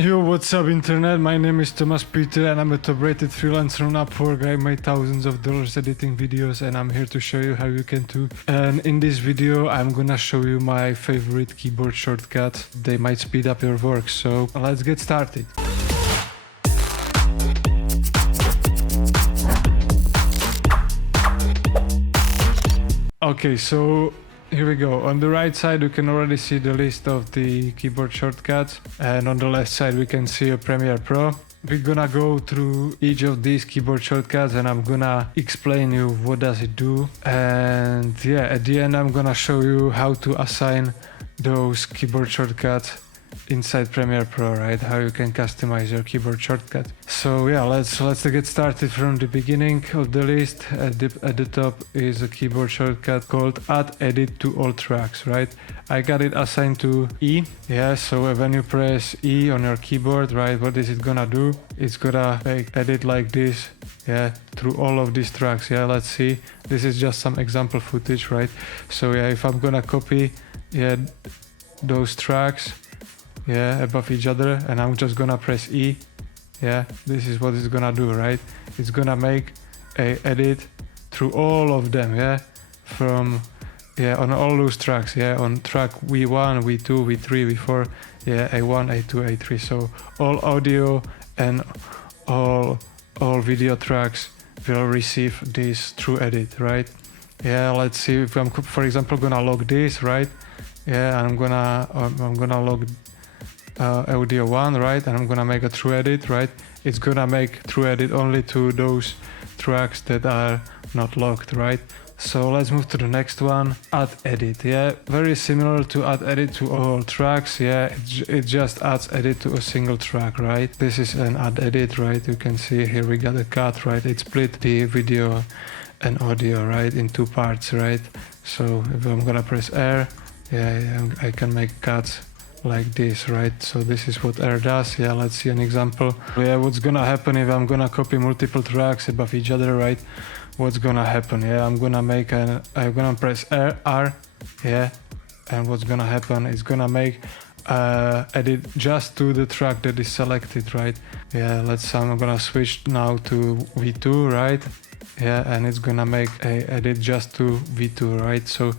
Yo, what's up internet? My name is Tomas Peter and I'm a top-rated freelancer on Upwork. I made thousands of dollars editing videos and I'm here to show you how you can too. And in this video I'm gonna show you my favorite keyboard shortcuts. They might speed up your work, so let's get started. Okay, so here we go. On the right side you can already see the list of the keyboard shortcuts, and on the left side we can see a Premiere Pro. We're gonna go through each of these keyboard shortcuts and I'm gonna explain you what does it do, and yeah, at the end I'm gonna show you how to assign those keyboard shortcuts inside Premiere Pro, right? How you can customize your keyboard shortcut. So yeah, let's get started from the beginning of the list. At the top is a keyboard shortcut called Add Edit to All Tracks, right? I got it assigned to E. Yeah, so when you press E on your keyboard, right, what is it gonna do? It's gonna make edit like this, yeah, through all of these tracks. Yeah, let's see. This is just some example footage, right? So yeah, if I'm gonna copy, yeah, those tracks, yeah, above each other, and I'm just gonna press E, yeah, this is what it's gonna do, right? It's gonna make a edit through all of them, yeah, from, yeah, on all those tracks, yeah, on track V1, V2, V3, V4, yeah, A1, A2, A3, so all audio and all video tracks will receive this through edit, right? Yeah, let's see if I'm, for example, gonna log this, right? Yeah, I'm gonna log audio 1, right, and I'm gonna make a true edit, right? It's gonna make true edit only to those tracks that are not logged, right? So let's move to the next one, add edit. Yeah, very similar to add edit to all tracks. Yeah, it just adds edit to a single track, right? This is an add edit, right? You can see here we got a cut, right? It split the video and audio, right, in two parts, right? So if I'm gonna press R, yeah, I can make cuts like this, right? So this is what R does. Yeah, let's see an example. Yeah, what's gonna happen if I'm gonna copy multiple tracks above each other, right? What's gonna happen? Yeah, I'm gonna press R, yeah, and what's gonna happen is gonna make edit just to the track that is selected, right? Yeah, I'm gonna switch now to V2, right? Yeah, and it's gonna make a edit just to V2, right? So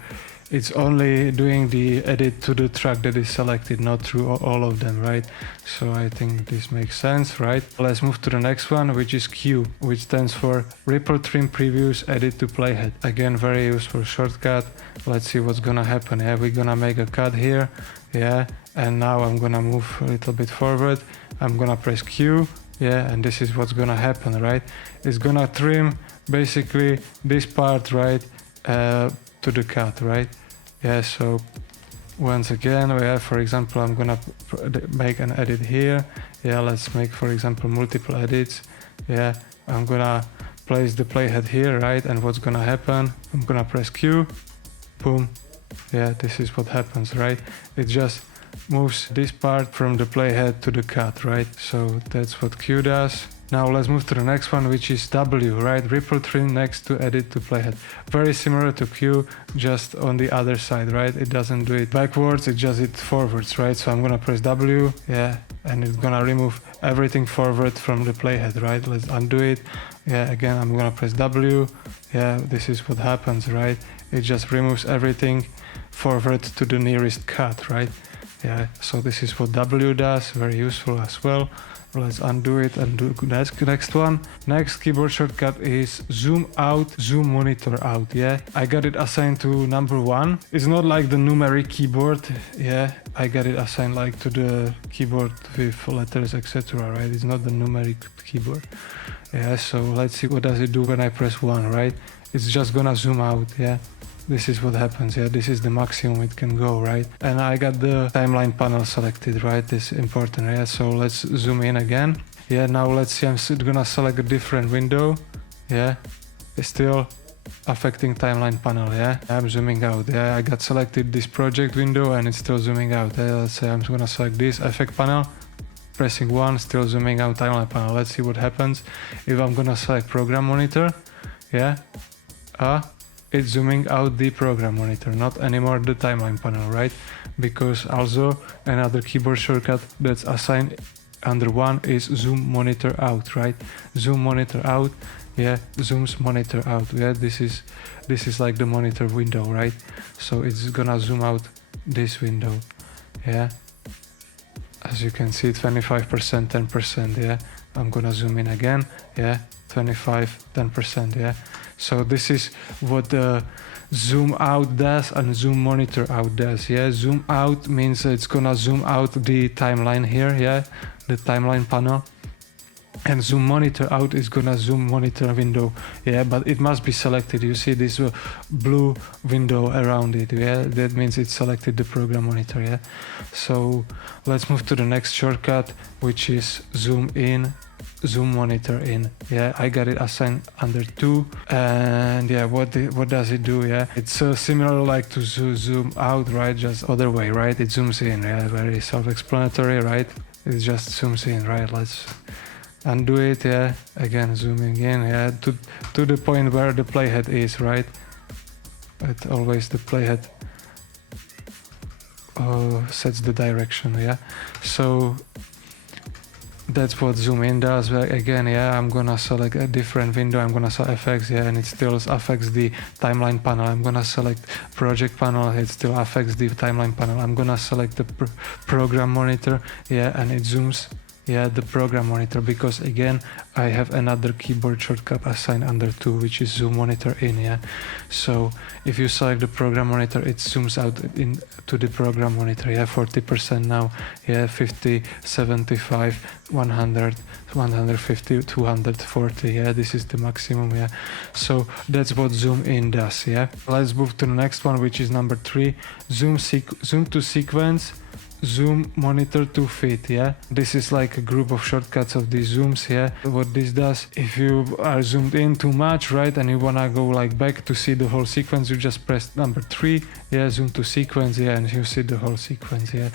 it's only doing the edit to the track that is selected, not through all of them, right? So I think this makes sense, right? Let's move to the next one, which is Q, which stands for Ripple Trim Previews Edit to Playhead. Again, very useful shortcut. Let's see what's gonna happen. Yeah, we're gonna make a cut here, yeah, and now I'm gonna move a little bit forward. I'm gonna press Q, yeah, and this is what's gonna happen, right? It's gonna trim basically this part, right, to the cut, right? Yeah, so once again we have, for example, I'm gonna make an edit here. Yeah, let's make, for example, multiple edits. Yeah, I'm gonna place the playhead here, right? And what's gonna happen? I'm gonna press Q, boom. Yeah, this is what happens, right? It just moves this part from the playhead to the cut, right? So that's what Q does. Now let's move to the next one, which is W, right? Ripple trim next to edit to playhead. Very similar to Q, just on the other side, right? It doesn't do it backwards, it does it forwards, right? So I'm gonna press W, yeah, and it's gonna remove everything forward from the playhead, right? Let's undo it. Yeah, again, I'm gonna press W. Yeah, this is what happens, right? It just removes everything forward to the nearest cut, right? Yeah, so this is what W does, very useful as well. Let's undo it and do next one. Next keyboard shortcut is zoom out, zoom monitor out. Yeah, I got it assigned to number 1. It's not like the numeric keyboard. Yeah, I got it assigned like to the keyboard with letters, etc. Right? It's not the numeric keyboard. Yeah, so let's see what does it do when I press 1. Right? It's just gonna zoom out. Yeah. This is what happens, yeah, this is the maximum it can go, right? And I got the timeline panel selected, right? This is important, yeah? So let's zoom in again. Yeah, now let's see, I'm gonna select a different window. Yeah, it's still affecting timeline panel, yeah? I'm zooming out, yeah? I got selected this project window and it's still zooming out. Yeah? Let's say I'm gonna select this effect panel, pressing 1, still zooming out timeline panel. Let's see what happens if I'm gonna select program monitor, yeah? It's zooming out the program monitor, not anymore the timeline panel, right? Because also another keyboard shortcut that's assigned under 1 is zoom monitor out, right? Zoom monitor out, yeah, zooms monitor out. Yeah, this is like the monitor window, right? So it's gonna zoom out this window, yeah. As you can see, 25%, 10%, yeah. I'm gonna zoom in again, yeah, 25, 10%, yeah. So this is what the zoom out does and zoom monitor out does, yeah. Zoom out means it's gonna zoom out the timeline here, yeah, the timeline panel. And zoom monitor out is gonna zoom monitor window, yeah, but it must be selected. You see this blue window around it, yeah, that means it's selected the program monitor, yeah. So let's move to the next shortcut, which is zoom in, zoom monitor in, yeah. I got it assigned under 2, and yeah, what does it do? Yeah, it's similar like to zoom out, right? Just other way, right? It zooms in, yeah, very self-explanatory, right? It just zooms in, right? Let's undo it, yeah, again zooming in, yeah, to the point where the playhead is, right? It always the playhead sets the direction, yeah. So that's what zoom in does. Well, again, yeah, I'm gonna select a different window. I'm gonna select FX, yeah, and it still affects the timeline panel. I'm gonna select project panel. It still affects the timeline panel. I'm gonna select the program monitor, yeah, and it zooms, yeah, the program monitor, because again I have another keyboard shortcut assigned under 2, which is zoom monitor in, yeah. So if you select the program monitor, it zooms out in to the program monitor, yeah, 40% now, yeah, 50, 75, 100, 150, 240, yeah, this is the maximum, yeah. So that's what zoom in does, yeah. Let's move to the next one, which is number 3, zoom to sequence, zoom monitor to fit, yeah. This is like a group of shortcuts of these zooms, yeah. What this does, if you are zoomed in too much, right, and you wanna go like back to see the whole sequence, you just press number 3, yeah, zoom to sequence, yeah, and you see the whole sequence, yeah.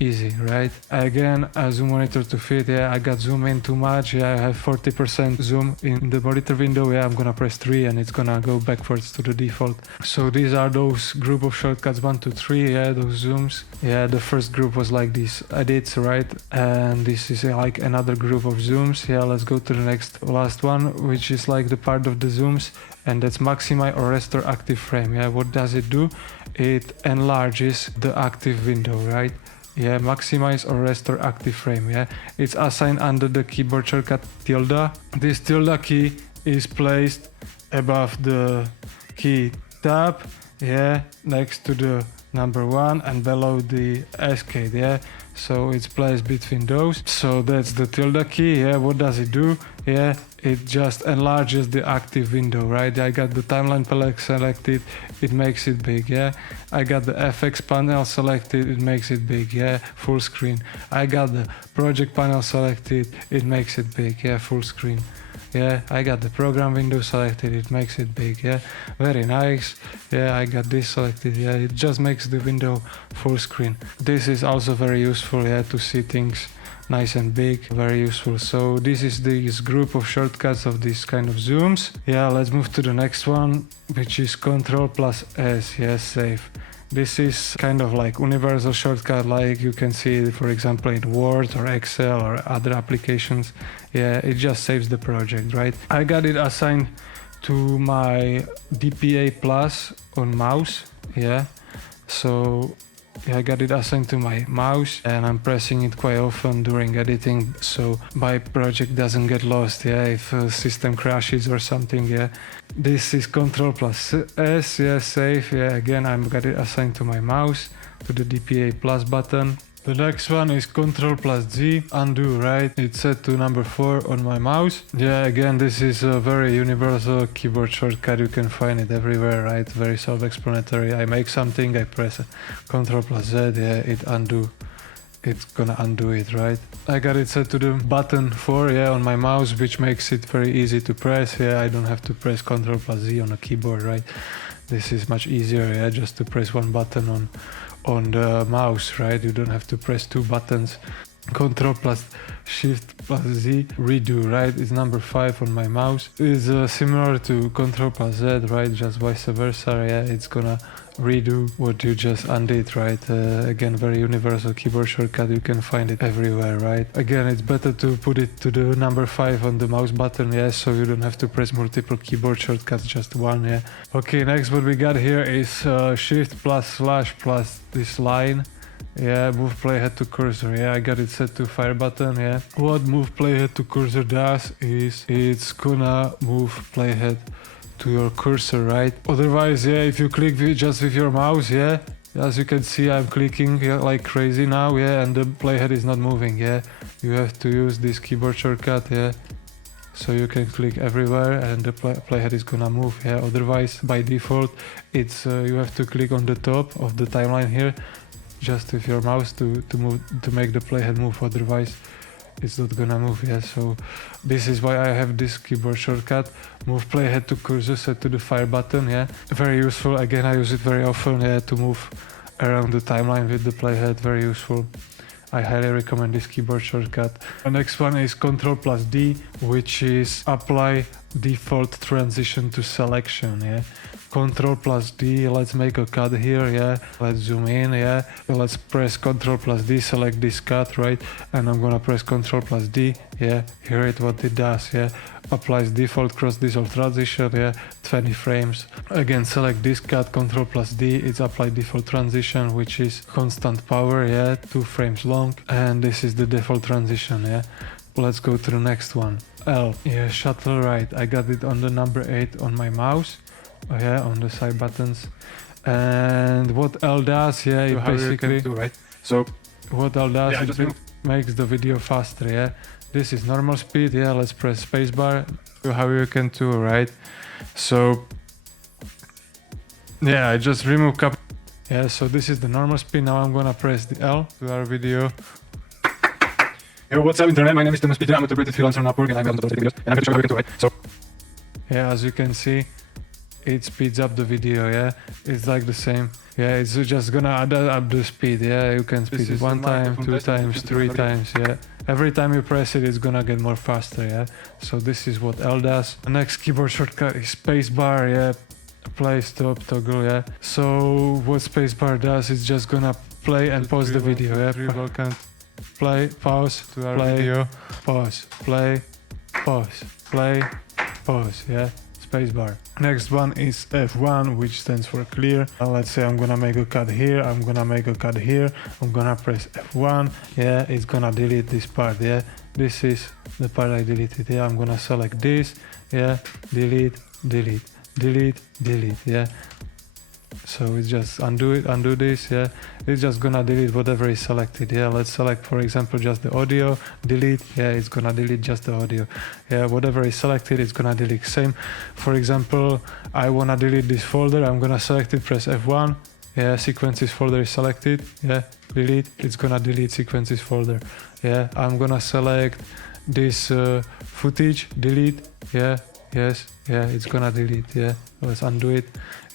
Easy, right? Again, zoom monitor to fit, yeah, I got zoom in too much, yeah, I have 40% zoom in the monitor window, yeah, I'm gonna press 3 and it's gonna go backwards to the default. So these are those group of shortcuts, 1, 2, 3, yeah, those zooms. Yeah, the first group was like these edits, right? And this is like another group of zooms. Yeah, let's go to the last one, which is like the part of the zooms, and that's maximize or restore active frame. Yeah, what does it do? It enlarges the active window, right? Yeah, maximize or restore active frame, yeah. It's assigned under the keyboard shortcut tilde. This tilde key is placed above the key tab, yeah, next to the number 1 and below the escape, yeah. So it's placed between those. So that's the tilde key, yeah. What does it do? Yeah, it just enlarges the active window, right? I got the timeline palette selected, it makes it big, yeah. I got the FX panel selected, it makes it big, yeah, full screen. I got the project panel selected, it makes it big, yeah, full screen. Yeah, I got the program window selected, it makes it big, yeah, very nice. Yeah, I got this selected, yeah, it just makes the window full screen. This is also very useful, yeah, to see things nice and big, very useful. So this is this group of shortcuts of these kind of zooms. Yeah, let's move to the next one, which is Ctrl + S, yeah, save. This is kind of like universal shortcut, like you can see, for example, in Word or Excel or other applications. Yeah, it just saves the project, right? I got it assigned to my DPA plus on mouse, yeah. So yeah, I got it assigned to my mouse and I'm pressing it quite often during editing, so my project doesn't get lost, yeah, if a system crashes or something, yeah. This is Ctrl + S, yeah, save, yeah, again I got it assigned to my mouse, to the DPA plus button. The next one is Ctrl + Z, undo, right? It's set to number 4 on my mouse. Yeah, again, this is a very universal keyboard shortcut. You can find it everywhere, right? Very self-explanatory. I make something, I press Ctrl + Z, yeah, it's gonna undo it, right? I got it set to the button 4, yeah, on my mouse, which makes it very easy to press. Yeah, I don't have to press Ctrl + Z on a keyboard, right? This is much easier, yeah, just to press one button on the mouse, right? You don't have to press 2 buttons. Ctrl + Shift + Z, redo, right? It's number 5 on my mouse. It's similar to Ctrl + Z, right? Just vice versa, yeah. It's gonna redo what you just undid, right? Again, very universal keyboard shortcut, you can find it everywhere, right? Again, it's better to put it to the number 5 on the mouse button, yeah, so you don't have to press multiple keyboard shortcuts, just one, yeah. Okay, next what we got here is shift plus slash plus this line. Yeah, move playhead to cursor. Yeah, I got it set to fire button. Yeah, what move playhead to cursor does is it's gonna move playhead to your cursor, right? Otherwise, yeah, if you click just with your mouse, yeah, as you can see, I'm clicking like crazy now, yeah, and the playhead is not moving. Yeah, you have to use this keyboard shortcut, yeah, so you can click everywhere and the playhead is gonna move. Yeah, otherwise by default it's you have to click on the top of the timeline here just with your mouse to make the playhead move, otherwise it's not gonna move. Yeah, so this is why I have this keyboard shortcut, move playhead to cursor set to the fire button. Yeah, very useful. Again, I use it very often, yeah, to move around the timeline with the playhead. Very useful. I highly recommend this keyboard shortcut. The next one is Ctrl plus D, which is apply default transition to selection. Yeah, Ctrl plus D, let's make a cut here. Yeah, let's zoom in. Yeah, let's press Ctrl plus D, select this cut, right? And I'm gonna press Ctrl plus D. Yeah, hear it what it does. Yeah, applies default cross dissolve transition. Yeah, 20 frames. Again, select this cut, Ctrl plus D, it's apply default transition, which is constant power. Yeah, 2 frames long, and this is the default transition. Yeah, let's go to the next one. L, yeah, shuttle right. I got it on the number 8 on my mouse. Oh, yeah, on the side buttons. And what L does, yeah, it basically do, right? So what L does, yeah, it makes the video faster. Yeah, this is normal speed. Yeah, let's press spacebar. How you can do, right? So yeah, I just remove cap. Yeah, so this is the normal speed. Now I'm gonna press the L to our video. Yo, what's up internet? My name is Tomas. I'm a decorated freelancer on Upwork and I'm going to videos and I'm going to show you how you can do it. So yeah, as you can see, it speeds up the video. Yeah, it's like the same. Yeah, it's just gonna add up the speed. Yeah, you can speed it 1 time, 2 times, 3 times. Yeah, every time you press it, it's gonna get more faster. Yeah, so this is what L does. The next keyboard shortcut is spacebar. Yeah, play, stop, toggle. Yeah, so what spacebar does is just gonna play and pause the video. Yeah, play, pause, to our video, pause, play, pause, play, pause. Yeah, spacebar. Next one is F1, which stands for clear. Let's say I'm gonna make a cut here, I'm gonna make a cut here, I'm gonna press F1. Yeah, it's gonna delete this part. Yeah, this is the part I deleted. Yeah, I'm gonna select this. Yeah, delete, delete, delete, delete. Yeah, so it's just undo this. Yeah, it's just gonna delete whatever is selected. Yeah, let's select, for example, just the audio, delete. Yeah, it's gonna delete just the audio. Yeah, whatever is selected, it's gonna delete. Same, for example, I wanna delete this folder, I'm gonna select it, press F1. Yeah, sequences folder is selected. Yeah, delete, it's gonna delete sequences folder. Yeah, I'm gonna select this footage, delete. Yeah, yes, yeah, it's gonna delete. Yeah, let's undo it.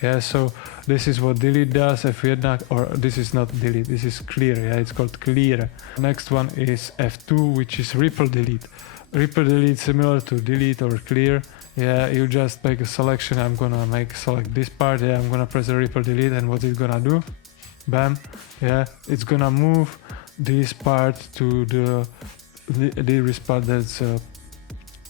Yeah, so this is what delete does. If we had not, or this is not delete, this is clear. Yeah, it's called clear. Next one is F2, which is ripple delete. Ripple delete, similar to delete or clear. Yeah, you just make a selection. I'm gonna select this part. Yeah, I'm gonna press the ripple delete, and what it's gonna do, bam. Yeah, it's gonna move this part to the part that's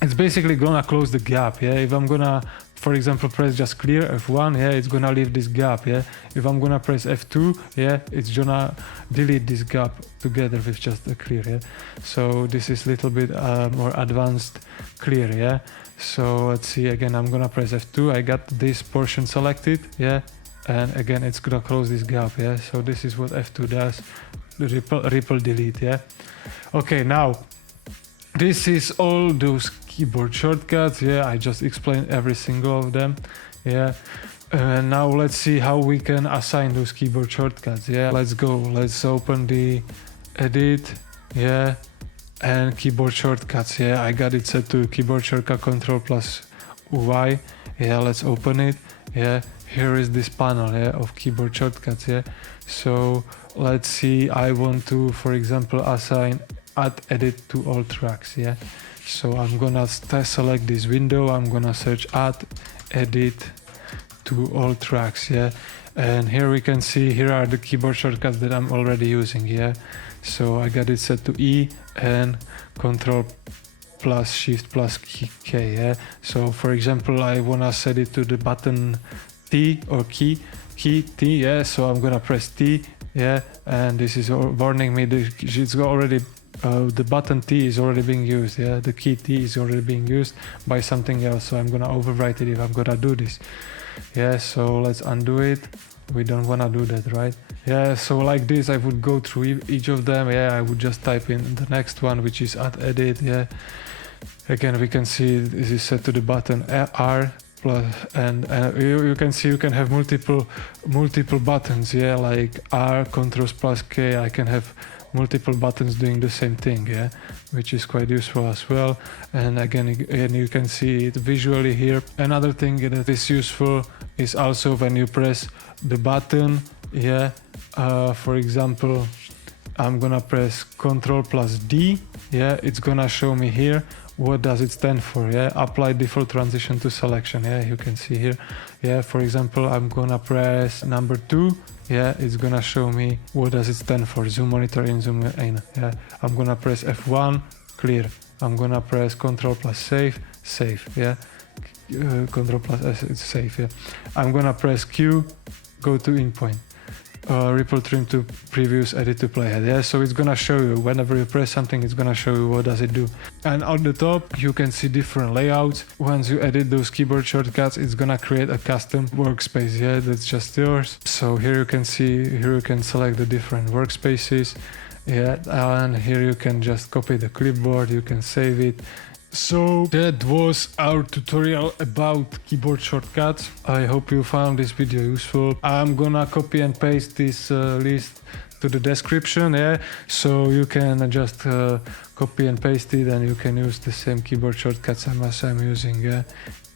it's basically gonna close the gap. Yeah, if I'm gonna, for example, press just clear F1, yeah, it's gonna leave this gap. Yeah, if I'm gonna press F2, yeah, it's gonna delete this gap together with just a clear. Yeah, so this is a little bit more advanced clear. Yeah, so let's see again. I'm gonna press F2. I got this portion selected. Yeah, and again it's gonna close this gap. Yeah, so this is what F2 does, the ripple delete. Yeah, okay, now this is all those keyboard shortcuts. Yeah, I just explained every single of them. Yeah, now let's see how we can assign those keyboard shortcuts. Yeah, let's go. Let's open the edit. Yeah, and keyboard shortcuts. Yeah, I got it set to keyboard shortcut Ctrl plus Y. Yeah, let's open it. Yeah, here is this panel, yeah, of keyboard shortcuts. Yeah, so let's see. I want to, for example, assign add edit to all tracks. Yeah, so I'm gonna select this window. I'm gonna search add edit to all tracks, yeah. And here we can see, here are the keyboard shortcuts that I'm already using, yeah. So I got it set to E and Ctrl plus Shift plus K, yeah. So for example, I wanna set it to the button T or key T, yeah. So I'm gonna press T, yeah, and this is warning me that it's already the button T is already being used, yeah. The key T is already being used by something else, so I'm gonna overwrite it if I'm gonna do this, yeah. So let's undo it. We don't want to do that, right? Yeah, so like this I would go through each of them, yeah. I would just type in the next one, which is add edit, yeah. Again, we can see this is set to the button R plus, and you can see you can have multiple buttons, yeah, like R, Ctrl plus K. I can have multiple buttons doing the same thing, yeah, which is quite useful as well. And again, you can see it visually here. Another thing that is useful is also when you press the button, yeah. For example, I'm gonna press Ctrl plus D, yeah. It's gonna show me here what does it stand for, yeah. Apply default transition to selection, yeah. You can see here, yeah. For example, I'm gonna press number 2, yeah. It's gonna show me what does it stand for, zoom monitor in, zoom in, yeah. I'm gonna press F1, clear. I'm gonna press Ctrl plus save, yeah. Ctrl plus S, it's save, yeah. I'm gonna press Q, go to in point. Ripple trim to previews, edit to playhead, yeah. So it's gonna show you whenever you press something, it's gonna show you what does it do. And on the top you can see different layouts. Once you edit those keyboard shortcuts, it's gonna create a custom workspace, yeah, that's just yours. So here you can see, here you can select the different workspaces, yeah, and here you can just copy the clipboard, you can save it. So that was our tutorial about keyboard shortcuts. I hope you found this video useful. I'm gonna copy and paste this list to the description, yeah, so you can just copy and paste it and you can use the same keyboard shortcuts as I'm using, yeah,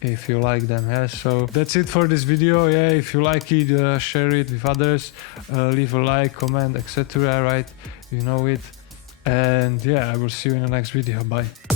if you like them, yeah. So that's it for this video, yeah. If you like it, share it with others, leave a like, comment, etc., right, you know it. And yeah, I will see you in the next video. Bye.